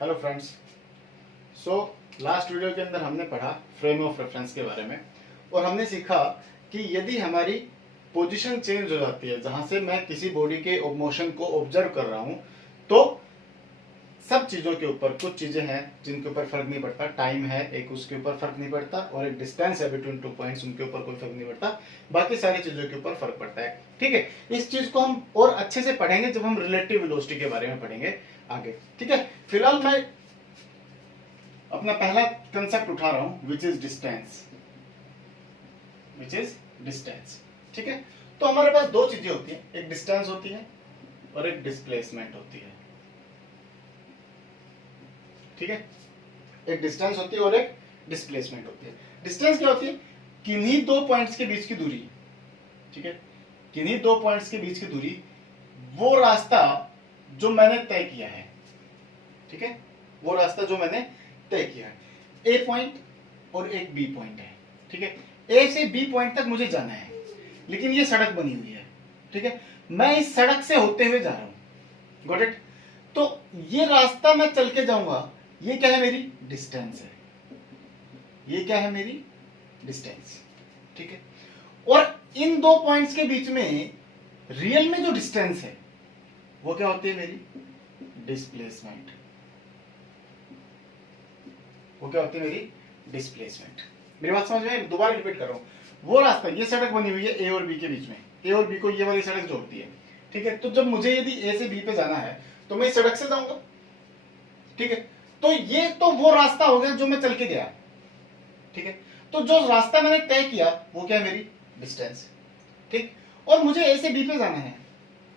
Hello friends. So last video के अंदर हमने पढ़ा फ्रेम ऑफ रेफरेंस के बारे में और हमने सीखा कि यदि हमारी पोजीशन चेंज हो जाती है, जहां से मैं किसी बॉडी के मोशन को ऑब्जर्व कर रहा हूं, तो सब चीजों के ऊपर कुछ चीजें हैं जिनके ऊपर फर्क नहीं पड़ता। टाइम है एक, उसके ऊपर फर्क नहीं पड़ता, और एक डिस्टेंस है बिटवीन 2 पॉइंट्स, उनके ऊपर कोई फर्क नहीं पड़ता। बाकी सारी चीजों के ऊपर फर्क पड़ता है। ठीक है, इस चीज को हम और अच्छे से पढ़ेंगे जब हम रिलेटिव वेलोसिटी के बारे में पढ़ेंगे आगे। ठीक है, फिलहाल मैं अपना पहला कंसेप्ट उठा रहा हूं, which is distance. Which is distance. ठीक है, तो हमारे पास दो चीजें होती हैं, एक डिस्टेंस होती है और एक डिस्प्लेसमेंट होती है। ठीक है, एक डिस्टेंस होती है और एक डिस्प्लेसमेंट होती है। डिस्टेंस क्या होती है? किन्हीं दो पॉइंट्स के बीच की दूरी। ठीक है, किन्हीं दो पॉइंट्स के बीच की दूरी, वो रास्ता जो मैंने तय किया है। ठीक है, वो रास्ता जो मैंने तय किया है। ए पॉइंट और एक बी पॉइंट है। ठीक है, ए से बी पॉइंट तक मुझे जाना है, लेकिन ये सड़क बनी हुई है। ठीक है, मैं इस सड़क से होते हुए जा रहा हूं। Got it? तो ये रास्ता मैं चल के जाऊंगा, ये क्या है? मेरी डिस्टेंस है। ये क्या है? मेरी डिस्टेंस। ठीक है, और इन दो पॉइंट्स के बीच में रियल में जो डिस्टेंस है वो क्या होती है? मेरी डिस्प्लेसमेंट। वो क्या होती है? मेरी डिस्प्लेसमेंट। मेरी बात समझ में? दोबारा रिपीट कर रहा हूं। वो रास्ता, ये सड़क बनी हुई है ए और बी के बीच में, ए और बी को ये वाली सड़क जोड़ती है। ठीक है, तो जब मुझे यदि ए से बी पे जाना है तो मैं इस सड़क से जाऊंगा। ठीक है, तो ये तो वो रास्ता हो गया जो मैं चल के गया। ठीक है, तो जो रास्ता मैंने तय किया वो क्या है? मेरी डिस्टेंस। ठीक, और मुझे ए से बी पे जाना है।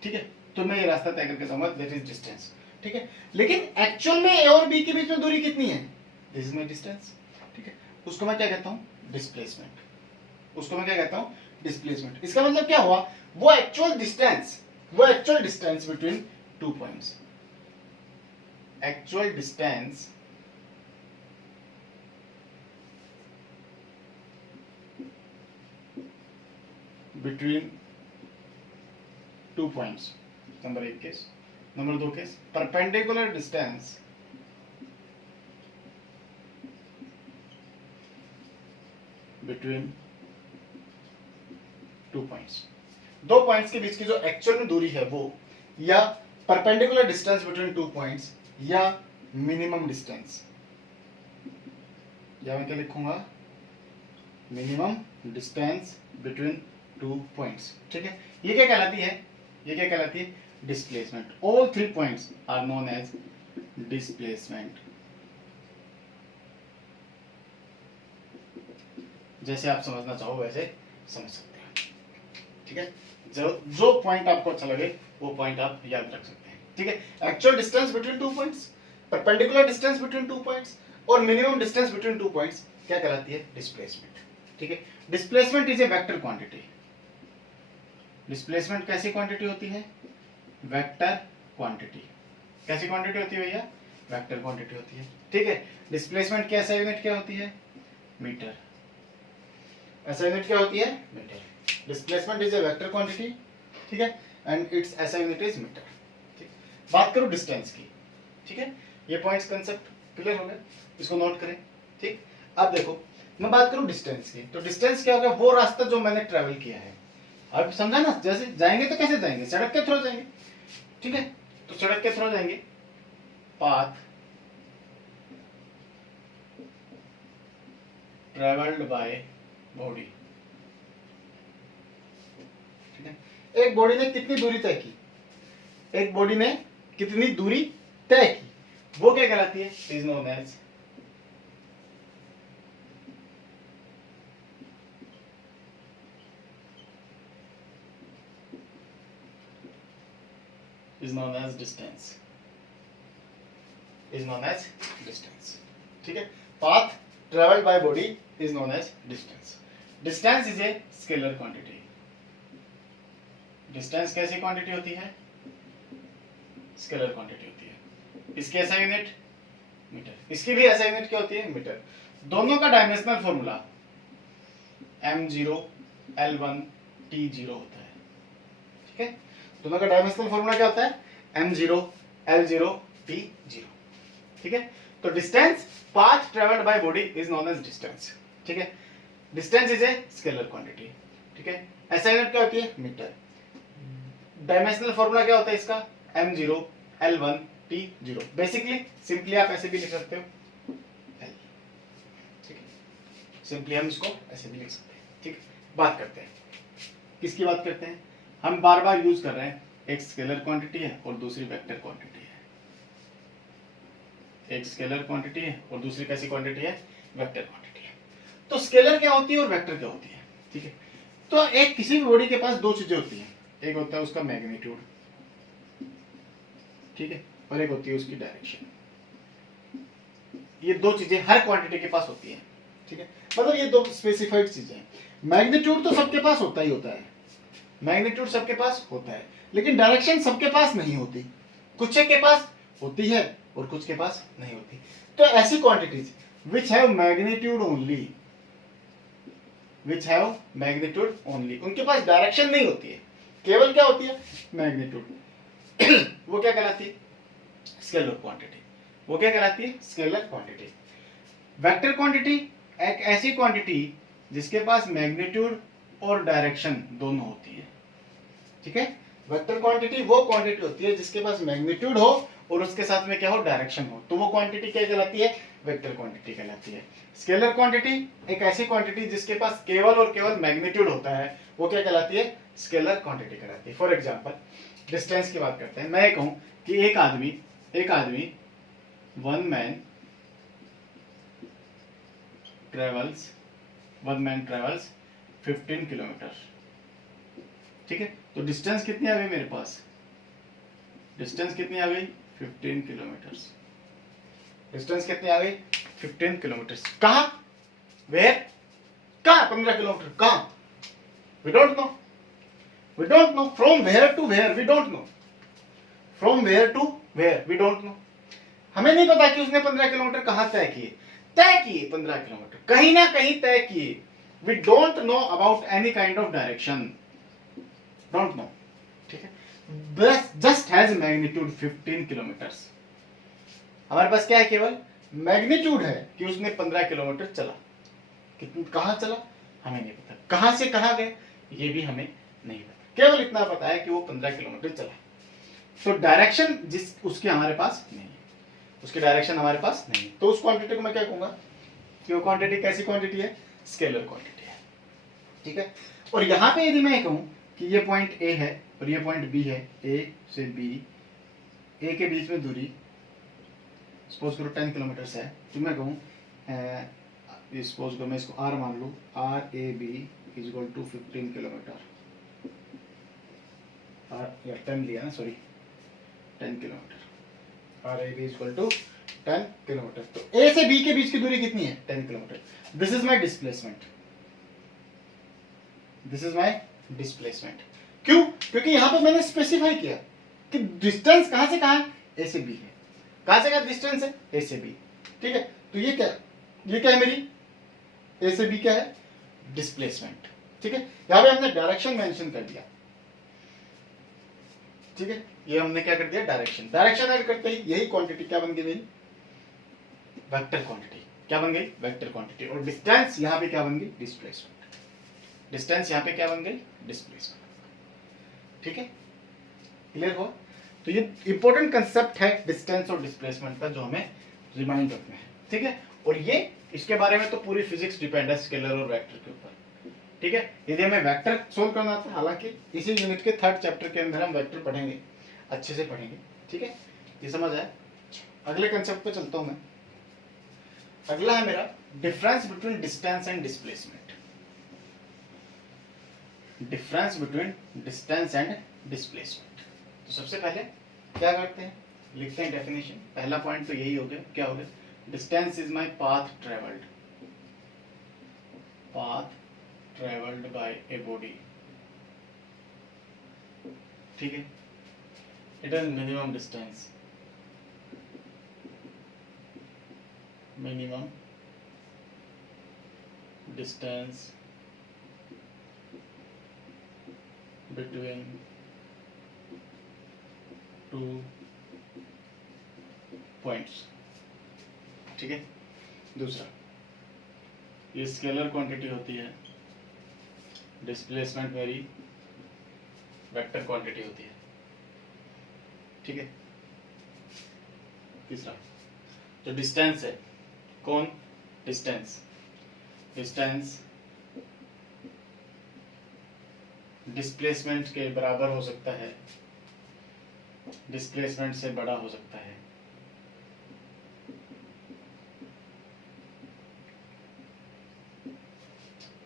ठीक है, तो मैं ये रास्ता तय करके जाऊंगा, दैट इज डिस्टेंस। ठीक है, लेकिन एक्चुअल में ए और बी के बीच में दूरी कितनी है? This is my distance. ठीक है, उसको मैं क्या कहता हूं? डिस्प्लेसमेंट। उसको मैं क्या कहता हूं? डिस्प्लेसमेंट। इसका मतलब क्या हुआ? वो actual distance between two points. Actual distance between two points. Number एक केस। नंबर दो case, perpendicular distance between two points. दो पॉइंट्स के बीच की जो एक्चुअल में दूरी है वो, या perpendicular distance between two points, या मिनिमम डिस्टेंस, या मैं क्या लिखूंगा? Minimum distance between two points. ठीक है, ये क्या कहलाती है? ये क्या कहलाती है? Displacement. All three points are known as displacement. जैसे आप समझना चाहो वैसे समझ सकते हैं। ठीक है, जो पॉइंट आपको अच्छा लगे वो पॉइंट आप याद रख सकते हैं। ठीक है, actual distance between two points, perpendicular distance between two points और minimum distance between two points क्या कहलाती है? डिस्प्लेसमेंट। ठीक है, displacement is a vector quantity. Displacement कैसी क्वांटिटी होती है? Vector quantity. कैसी क्वांटिटी होती है भैया? वेक्टर क्वांटिटी होती है। ठीक है, डिस्प्लेसमेंट की ऐसा यूनिट क्या होती है? मीटर। ऐसा यूनिट क्या होती है? Metre. Displacement is a vector quantity. ठीक है, and it's SI unit is metre. ठीक, बात करूं डिस्टेंस की। ठीक है, ये पॉइंट्स कंसेप्ट क्लियर हो गए, इसको नोट करें। ठीक, अब देखो मैं बात करूं डिस्टेंस की, तो डिस्टेंस क्या होगा? वो रास्ता जो मैंने ट्रेवल किया है। अब समझा ना? जैसे जाएंगे तो कैसे जाएंगे? सड़क के थ्रू जाएंगे। ठीक है, तो सड़क के थ्रू जाएंगे, पाथ ट्रेवल्ड बाय बॉडी। ठीक है, एक बॉडी ने कितनी दूरी तय की? एक बॉडी ने कितनी दूरी तय की, वो क्या कहलाती है? Is known as distance. Is known as distance. ठीक है, path travelled by body is known as distance. Distance is a scalar quantity. Distance कैसी क्वांटिटी होती है? स्केलर क्वांटिटी होती है। इसकी ऐसा यूनिट मीटर, इसकी भी ऐसा यूनिट क्या होती है? मीटर। दोनों का dimensional formula m0 l1 t0 होता है। ठीक है, दोनों का डायमेंशनल फॉर्मूला क्या होता है? m0 l0 t0। ठीक है, तो distance path travelled by body is known as distance. ठीक है, distance is a scalar quantity. ठीक है, ऐसा यूनिट क्या होती है? मीटर। डायमेंशनल फॉर्मूला क्या होता है इसका? m0 l1 t0। Basically simply आप ऐसे भी लिख सकते हो L। ठीक है, सिंपली हम इसको ऐसे भी लिख सकते हैं। ठीक है, बात करते हैं, किसकी बात करते हैं? हम बार बार यूज कर रहे हैं, एक स्केलर क्वांटिटी है और दूसरी वेक्टर क्वांटिटी है। एक स्केलर क्वांटिटी है और दूसरी कैसी क्वांटिटी है? वेक्टर क्वांटिटी है। तो स्केलर क्या होती है और वेक्टर क्या होती है? ठीक है, तो एक किसी भी बॉडी के पास दो चीजें होती हैं, एक होता है उसका मैग्नीट्यूड, ठीक है, और एक होती है उसकी डायरेक्शन। ये दो चीजें हर क्वांटिटी के पास होती हैं। ठीक है, मतलब ये दो स्पेसिफाइड चीजें हैं। मैग्नीट्यूड तो सबके पास होता ही होता है, मैग्नीट्यूड सबके पास होता है, लेकिन डायरेक्शन सबके पास नहीं होती। कुछ के पास होती है और कुछ के पास नहीं होती। तो ऐसी quantities which have magnitude only, which have magnitude only, उनके पास डायरेक्शन नहीं होती है, केवल क्या होती है? मैग्नीट्यूड। वो क्या कहलाती है? Scalar quantity. वो क्या कहलाती है? Scalar quantity. वेक्टर क्वांटिटी एक ऐसी क्वांटिटी जिसके पास मैग्नीट्यूड और डायरेक्शन दोनों होती है। ठीक है, वेक्टर क्वांटिटी वो क्वांटिटी होती है जिसके पास मैग्नीट्यूड हो और उसके साथ में क्या हो? डायरेक्शन हो, तो वो क्वांटिटी क्या कहलाती है? वेक्टर क्वांटिटी कहलाती है। स्केलर क्वांटिटी एक ऐसी क्वांटिटी जिसके पास केवल और केवल मैग्नीट्यूड होता है, वो क्या कहलाती है? स्केलर क्वांटिटी कहलाती है। फॉर एग्जांपल डिस्टेंस की बात करते हैं। मैं कहूं कि एक आदमी वन मैन ट्रेवल्स 15 किलोमीटर। ठीक है, तो डिस्टेंस कितनी आ गई मेरे पास? डिस्टेंस कितनी आ गई? 15 किलोमीटर। डिस्टेंस कितनी आ गई? 15 किलोमीटर। कहां? वेयर? कहां? 15 किलोमीटर कहां? We don't know, we don't know. From where to where we don't know, from where to where we don't know. हमें नहीं पता कि उसने 15 किलोमीटर कहां तय किए। 15 किलोमीटर कहीं ना कहीं तय किए। We don't know about any kind of direction, don't know. ठीक है, बस जस्ट हैज मैग्नीट्यूड 15 किलोमीटर्स। हमारे पास क्या है? केवल मैग्नीट्यूड है कि उसने 15 किलोमीटर चला। कितनी, कहां चला हमें नहीं पता, कहां से कहां गए ये भी हमें नहीं पता, केवल इतना पता है कि वो 15 किलोमीटर चला। तो डायरेक्शन जिस उसके हमारे पास नहीं है, उसकी डायरेक्शन हमारे पास नहीं है, तो उस क्वांटिटी को मैं क्या कहूंगा कि वो क्वांटिटी कैसी क्वांटिटी है? स्केलर क्वांटिटी है। ठीक है, और यहां पे यदि मैं कहूं कि ये पॉइंट ए है और ये पॉइंट बी है, ए से बी, ए के बीच में दूरी सपोज करो 10 किलोमीटर है, तो मैं कहूं सपोज करो मैं इसको आर मान लूं, R A B is equal to 15 kilometre. या 10 लिया ना, sorry 10 kilometre. R A B is equal to 10 kilometre. तो ए से बी के बीच की दूरी कितनी है? 10 kilometre. This is my displacement, this is my displacement. क्यों? क्योंकि यहां पे मैंने स्पेसिफाई किया कि डिस्टेंस कहां से कहां है? ए से बी है। कहां से क्या डिस्टेंस है? ए से बी। ठीक है, तो ये क्या है मेरी? ए से बी क्या है? डिस्प्लेसमेंट। ठीक है, यहां पे हमने डायरेक्शन मेंशन कर दिया। ठीक है, ये हमने क्या कर दिया? डायरेक्शन। डायरेक्शन ऐड करते ही यही क्वांटिटी क्या बन गई मेरी? Vector quantity. क्या बन गई? Vector quantity. और डिस्टेंस यहां पे क्या बन गई? डिस्प्लेसमेंट। डिस्टेंस यहां पे क्या बन गई? डिस्प्लेसमेंट। ठीक है, क्लियर हो? तो ये इंपॉर्टेंट कंसेप्ट है डिस्टेंस और डिस्प्लेसमेंट का, जो हमें रिमाइंड रखना है। ठीक है, और ये इसके बारे में तो पूरी फिजिक्स डिपेंड है स्केलर और वेक्टर के ऊपर। ठीक है, यदि हमें वेक्टर सोल्व करना था, हालांकि इसी यूनिट के 3rd चैप्टर के अंदर हम वेक्टर पढ़ेंगे, अच्छे से पढ़ेंगे। ठीक है, ये समझ आया? अगले कंसेप्ट पे चलता हूं मैं। अगला है मेरा difference between distance and displacement. Difference between distance and displacement. तो सबसे पहले क्या करते हैं? लिखते हैं डेफिनेशन। पहला पॉइंट तो यही हो गया, क्या हो गया? Distance is my path travelled, path travelled bye a body. ठीक है, it is minimum distance, minimum distance between two points। ठीक है। दूसरा, ये स्केलर क्वांटिटी होती है, डिस्प्लेसमेंट मेरी वेक्टर क्वांटिटी होती है, ठीक है। तीसरा, जो डिस्टेंस है, कौन, डिस्टेंस, डिस्टेंस डिस्प्लेसमेंट के बराबर हो सकता है, डिस्प्लेसमेंट से बड़ा हो सकता है,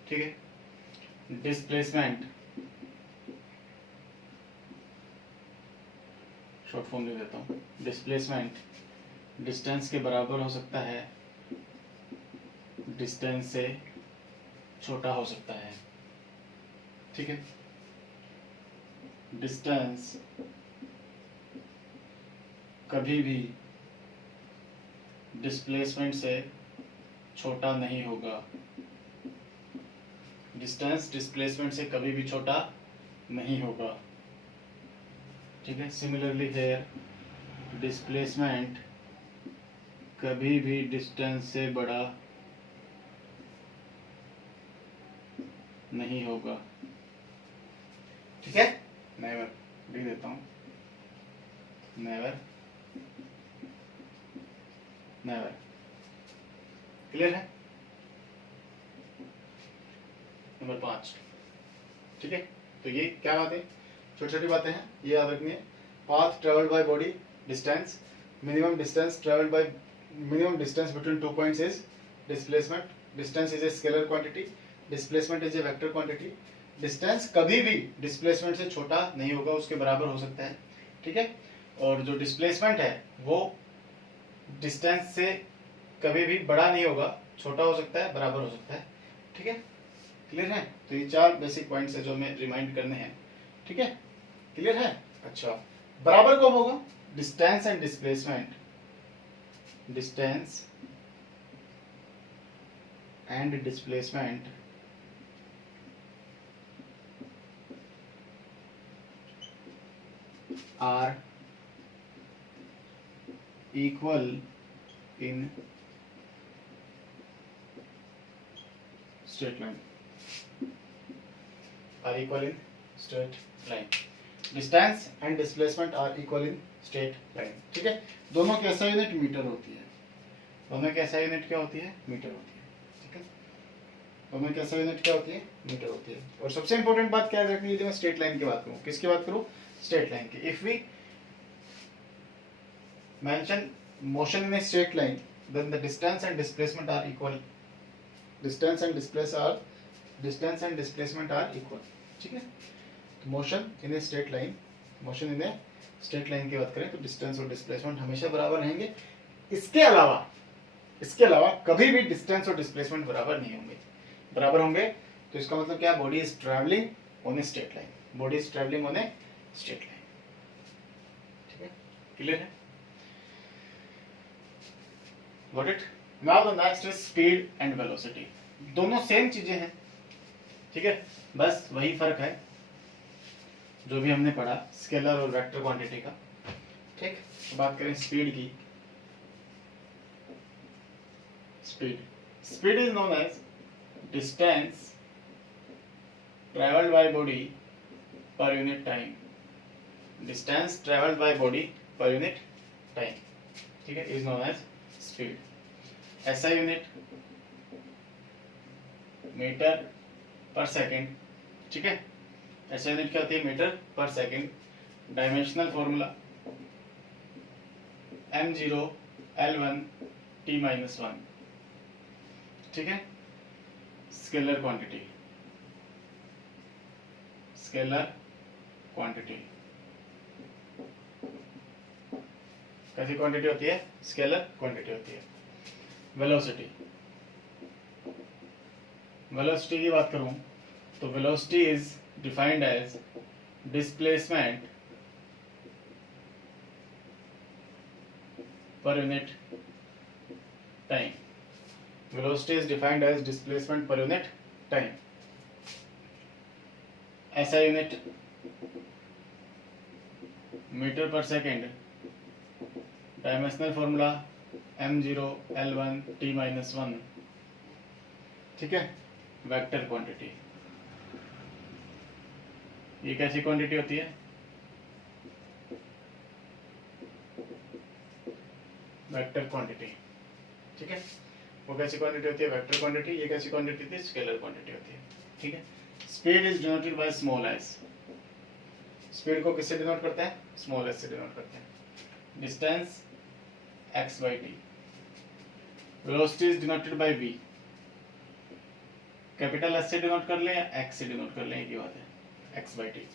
ठीक है। डिस्प्लेसमेंट, शॉर्ट फॉर्म लिख देता हूं, डिस्प्लेसमेंट डिस्टेंस के बराबर हो सकता है, डिस्टेंस से छोटा हो सकता है, ठीक है। डिस्टेंस कभी भी डिस्प्लेसमेंट से छोटा नहीं होगा, डिस्टेंस डिस्प्लेसमेंट से कभी भी छोटा नहीं होगा, ठीक है। सिमिलरली हियर, डिस्प्लेसमेंट कभी भी डिस्टेंस से बड़ा नहीं होगा, ठीक है। नेवर लिख देता हूं, नेवर, नेवर, क्लियर है। नंबर 5, ठीक है। तो ये क्या बात है, छोटी छोटी बातें हैं, ये याद रखनी है। Path travelled by body, distance, minimum distance travelled bye, minimum distance between 2 points is displacement, distance is a scalar quantity, displacement is a vector quantity, distance कभी भी डिस्प्लेसमेंट से छोटा नहीं होगा, उसके बराबर हो सकता है, ठीक है। और जो डिस्प्लेसमेंट है वो डिस्टेंस से कभी भी बड़ा नहीं होगा, छोटा हो सकता है, बराबर हो सकता है, ठीक है। क्लियर है। तो ये 4 बेसिक पॉइंट्स है जो हमें रिमाइंड करने हैं, ठीक है। क्लियर है। अच्छा, बराबर कब होगा, distance and displacement, distance and displacement are equal in straight line, are equal in straight line, distance and displacement are equal in straight line, ठीक है। दोनों की ऐसा यूनिट मीटर होती है, दोनों की ऐसा यूनिट क्या होती है, मीटर होती है, ठीक है। दोनों की ऐसा यूनिट क्या होती है, मीटर होती है। और सबसे इंपॉर्टेंट बात क्या है, यदि मैं स्ट्रेट लाइन की बात करूं, किसकी बात करूं, straight line की। If we mention motion in a straight line, then the distance and displacement are equal. Distance and displacement are equal. ठीक है। तो motion in a straight line, motion in a straight line की बात करें तो distance और displacement हमेशा बराबर रहेंगे। इसके अलावा कभी भी distance और displacement बराबर नहीं होंगे। बराबर होंगे तो इसका मतलब क्या, body is traveling on a straight line. Body is traveling on a straight line, ठीक है। क्लियर है। Got it. Now the next is speed and velocity. दोनों सेम चीजें हैं, ठीक है, बस वही फर्क है जो भी हमने पढ़ा स्केलर और वेक्टर क्वांटिटी का, ठीक। तो बात करें स्पीड की। Speed is known as distance travelled by body per unit time, distance travelled by body per unit time, ठीक है, is known as speed. SI unit metre per second, ठीक है। ऐसा यूनिट क्या होती है, metre per second. Dimensional formula m0 l1 t-1, ठीक है। स्केलर क्वांटिटी, कैसी क्वांटिटी होती है, स्केलर क्वांटिटी होती है। वेलोसिटी की बात करूं तो velocity is defined as displacement per unit time. Velocity is defined as displacement per unit time. SI unit metre per second, dimensional formula m0 l1 t minus 1, ठीक है, वेक्टर क्वांटिटी। ये कैसी क्वांटिटी होती है? वेक्टर क्वांटिटी, ठीक है। वो कैसी क्वांटिटी होती है? Vector quantity. ये कैसी क्वांटिटी होती है? स्केलर क्वांटिटी होती है, ठीक है। Speed is denoted by small S. Speed को किससे डिनोट करते हैं? स्मॉल एस से डिनोट करते हैं। Distance x by t। Velocity is denoted by v। Capital S से डिनोट कर लें या x से डिनोट कर लें, एक ही बात है, x by t।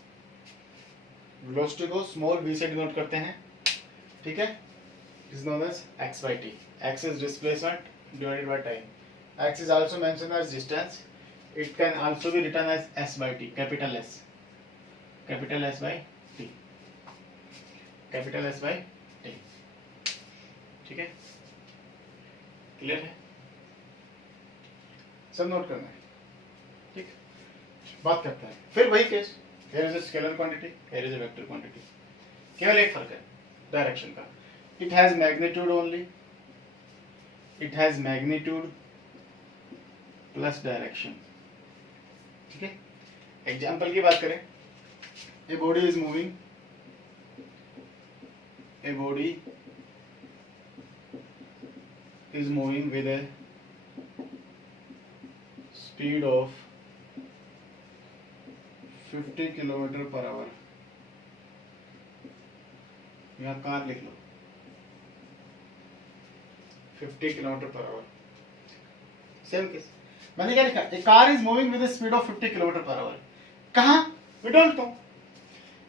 वेलोसिटी को स्मॉल v से डिनोट करते हैं, ठीक है, is known as x by t। x is displacement divided by time। x is also mentioned as distance। It can also be written as s by t, capital S by t, capital S by t, ठीक है, clear है? सब note करना है, ठीक। बात करते हैं फिर वही case, here is a scalar quantity, here is a vector quantity। केवल एक फर्क है डायरेक्शन का। It has magnitude only, it has magnitude plus direction, ठीक है। एग्जाम्पल की बात करें, a body is moving, a body is moving with a speed of 50 kilometre per hour. यहाँ कार लिख लो, 50 kilometre per hour. Same case, मैंने क्या लिखा? A car is moving with speed of 50 kilometre per hour. कहाँ? We don't know.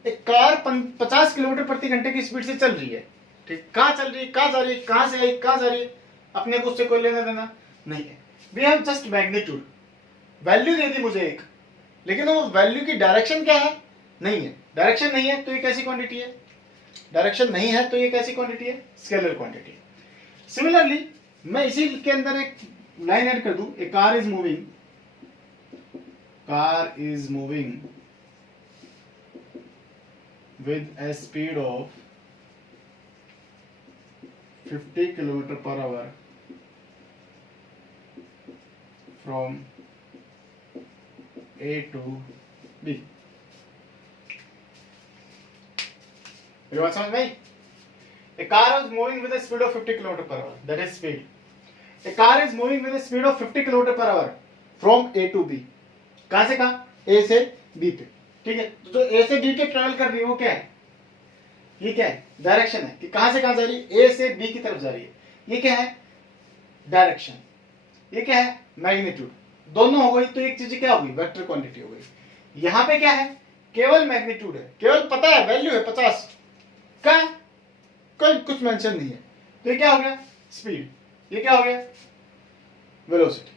एक car 50 kilometre प्रति घंटे की स्पीड से चल रही है, ठीक। कहाँ चल रही है, कहाँ जा रही है, कहाँ से आई, कहाँ जा रही है, अपने को उससे कोई लेना देना नहीं है। We have just magnitude, value दे दी मुझे एक, लेकिन वो वैल्यू की डायरेक्शन क्या है? नहीं है। डायरेक्शन नहीं है तो ये कैसी क्वांटिटी है? डायरेक्शन नहीं है तो ये कैसी क्वांटिटी है? Scalar quantity. सिमिलरली मैं इसी के अंदर एक लाइन ऐड कर दूं, a car is moving, car is moving with a speed of 50 kilometre per hour from A to B। मेरी बात समझ में आई? A car is moving with a speed of 50 km per hour, that is speed। A car is moving with a speed of 50 km per hour from A to B। कहां से कहां? A से B पे, ठीक है। तो जो A से B पे ट्रेवल कर रही है वो क्या है? ये क्या है? डायरेक्शन है कि कहां से कहां जा रही है? A से B की तरफ जा रही है। ये क्या है? डायरेक्शन। ये क्या है? मैग्नीट्यूड। दोनों हो गई तो एक चीज क्या होगी? वेक्टर क्वांटिटी हो गई। यहां पे क्या है? केवल मैग्नीट्यूड है, केवल पता है वैल्यू है 50, क्या है? कोई कुछ मेंशन नहीं है, तो ये क्या हो गया? स्पीड। ये क्या हो गया? वेलोसिटी,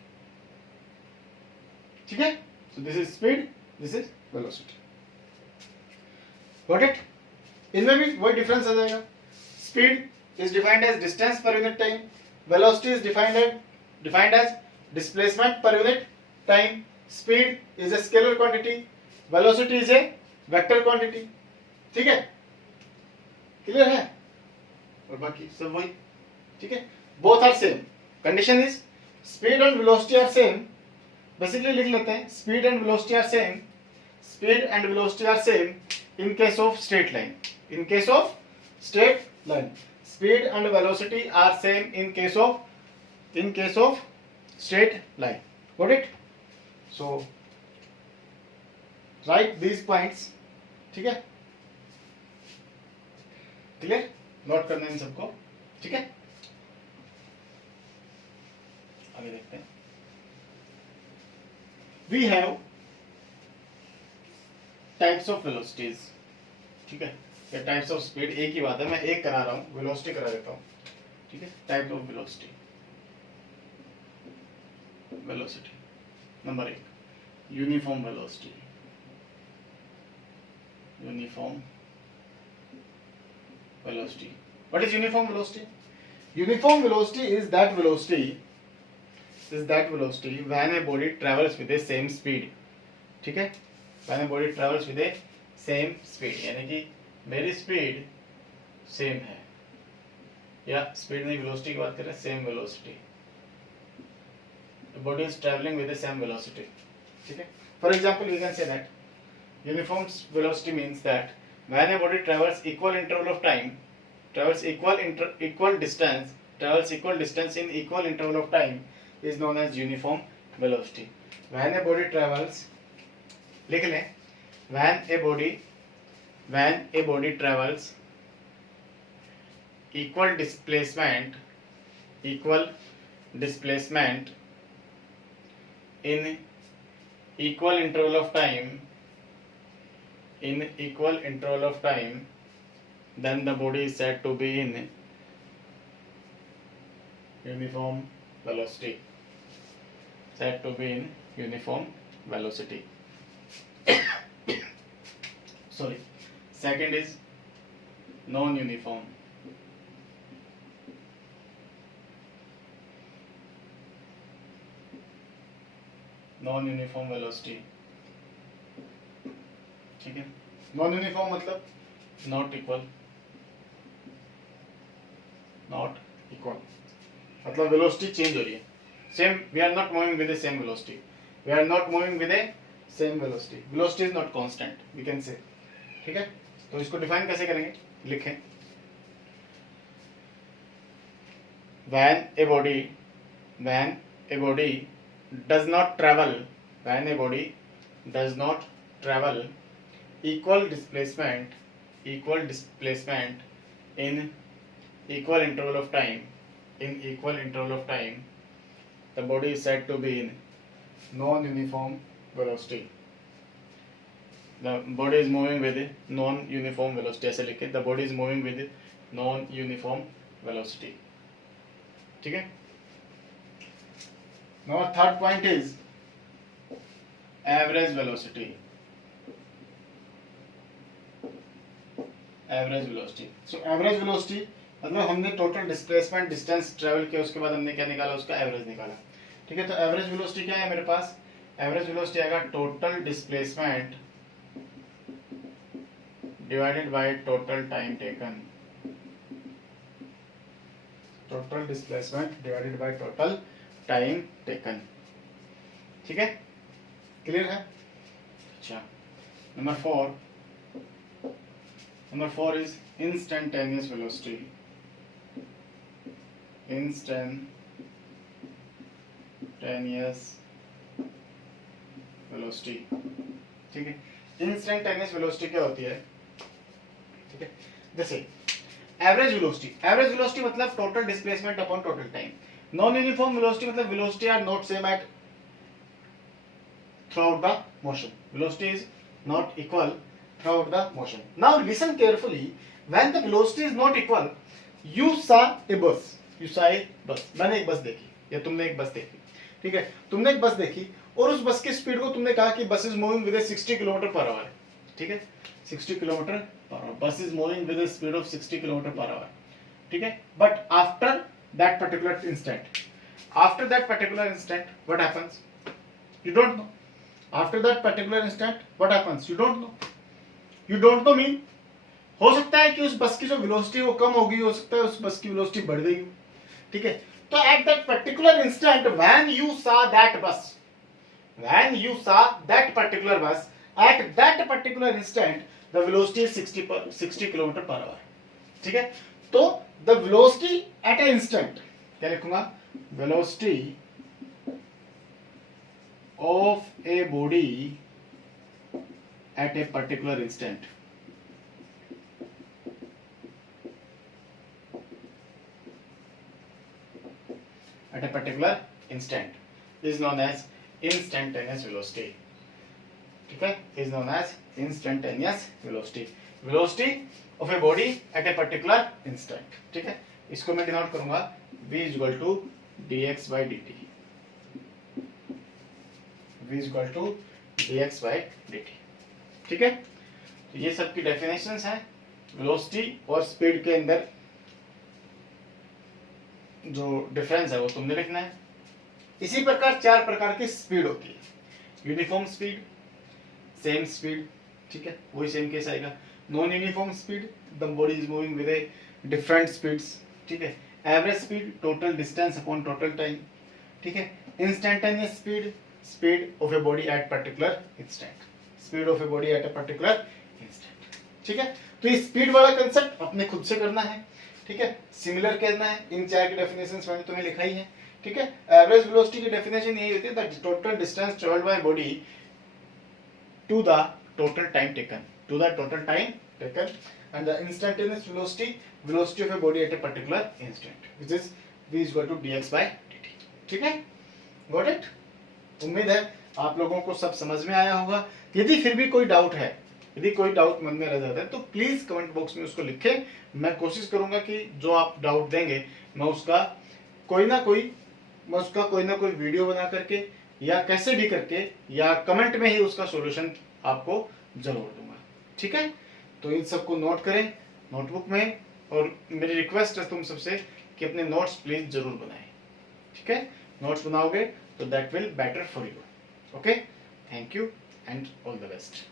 ठीक है। So this is speed, this is velocity. Got it? इनमें भी वही डिफरेंस आ जाएगा। Speed is defined as distance per unit time, velocity is defined as displacement per unit time। speed is a scalar quantity, velocity is a vector quantity, ठीक है, clear है? और बाकी सब वही, ठीक है। both are same, condition is speed and velocity are same। basically लिख लेते हैं, speed and velocity are same, speed and velocity are same in case of straight line, in case of straight line speed and velocity are same in case of straight line। got it? so write these points, ठीक है, clear? Note करना इन सबको, ठीक है। आगे देखते हैं। we have types of velocities, ठीक है। या टाइप्स ऑफ स्पीड एक ही बात है, मैं एक करा रहा हूं, वेलोसिटी करा देता हूं, ठीक है। Type of velocity, velocity number 1, uniform velocity. Uniform velocity, what is uniform velocity? Uniform velocity is that velocity when a body travels with the same speed, ठीक है। when a body travels with the same speed, यानी कि मेरी speed same है, या speed नहीं, velocity की बात करें, same velocity, body is travelling with the same velocity, ठीक है। For example we can say that uniform velocity means that when a body travels equal interval of time, travels equal distance in equal interval of time is known as uniform velocity. When a body travels, लिख लें, when a body travels equal displacement in equal interval of time, then the body is said to be in uniform velocity. Sorry. Second is non-uniform. velocity. ठीक है। Non uniform मतलब not equal, मतलब velocity change हो रही है, same, we are not moving with the same velocity, velocity is not constant, we can say, ठीक है। तो इसको डिफाइन कैसे करेंगे, लिखें, when a body does not travel equal displacement in equal interval of time, the body is said to be in non-uniform velocity. The body is moving with non-uniform velocity, ऐसे लिखे, the body is moving with non-uniform velocity, ठीक है। Now third point is average velocity. So average velocity मतलब हमने total displacement, distance travel किया, उसके बाद हमने क्या निकाला, उसका एवरेज निकाला, ठीक है। तो एवरेज वेलोसिटी क्या है मेरे पास, एवरेज वेलोसिटी आएगा total displacement divided by total time taken, ठीक है, क्लियर है। अच्छा, number four is instantaneous velocity. ठीक है। इंस्टेंटेनियस वेलोसिटी क्या होती है, ठीक है, जैसे एवरेज वेलोसिटी मतलब total displacement upon total time. Non uniform velocity मतलब velocity are not same at throughout the motion. Velocity is not equal throughout the motion. Now listen carefully. When the velocity is not equal, you saw a bus. मैंने एक बस देखी या तुमने एक बस देखी, ठीक है। तुमने एक बस देखी और उस बस की स्पीड को तुमने कहा कि बस is moving with 60 kilometre per our, ठीक है, 60 किलोमीटर पर आवर, बस is moving with speed of 60 kilometre per our, ठीक है। But after that particular instant what happens, you don't know. After that particular instant what happens, you don't know mean हो सकता है कि उस बस की जो वेलोसिटी वो कम होगी, हो सकता है उस बस की वेलोसिटी बढ़ गई हो, ठीक है। तो at that particular instant when you saw that particular bus, at that particular instant the velocity is 60 kilometre per our, ठीक है। तो the velocity at a instant क्या लिखूंगा, velocity of a body at a particular instant, is known as instantaneous velocity, ठीक है, is known as instantaneous velocity of a body at a particular instant, ठीक है। इसको मैं डिनोट करूंगा v is equal to dx by dt, ठीक है। तो ये सब की डेफिनेशंस हैं वेलोसिटी और स्पीड के अंदर जो डिफरेंस है वो तुमने लिखना है। इसी प्रकार 4 प्रकार की स्पीड होती है, यूनिफॉर्म स्पीड, सेम स्पीड, ठीक है, वही सेम केस आएगा। Non uniform speed, the body is moving with a different speeds, ठीक है। Average speed total distance upon total time, ठीक है। Instantaneous speed speed of a body at particular instant, speed of a body at a particular instant, ठीक है। तो ये speed वाला concept अपने खुद से करना है, ठीक है। सिमिलर करना है, इन चार की डेफिनेशंस मैंने तुम्हें लिखाई है, ठीक है। एवरेज वेलोसिटी की डेफिनेशन यही होती है that total distance travelled by body to the total time taken, to the total time taken, and the instantaneous velocity of a body at a particular instant, which is v is equal to dx by dt, ठीक है। Got it? उम्मीद है आप लोगों को सब समझ में आया होगा। यदि फिर भी कोई डाउट है, यदि कोई डाउट मन में रह जाता है तो प्लीज कमेंट बॉक्स में उसको लिखें। मैं कोशिश करूंगा कि जो आप डाउट देंगे मैं उसका कोई ना कोई वीडियो बना करके या कैसे भी करके या कमेंट में ही उसका सॉल्यूशन आपको जरूर दूंगा, ठीक है। तो इन सबको नोट करें नोटबुक में, और मेरी रिक्वेस्ट है तुम सबसे कि अपने नोट्स प्लीज जरूर बनाएं, ठीक है। नोट्स बनाओगे तो that will better for you. Okay, thank you and all the best.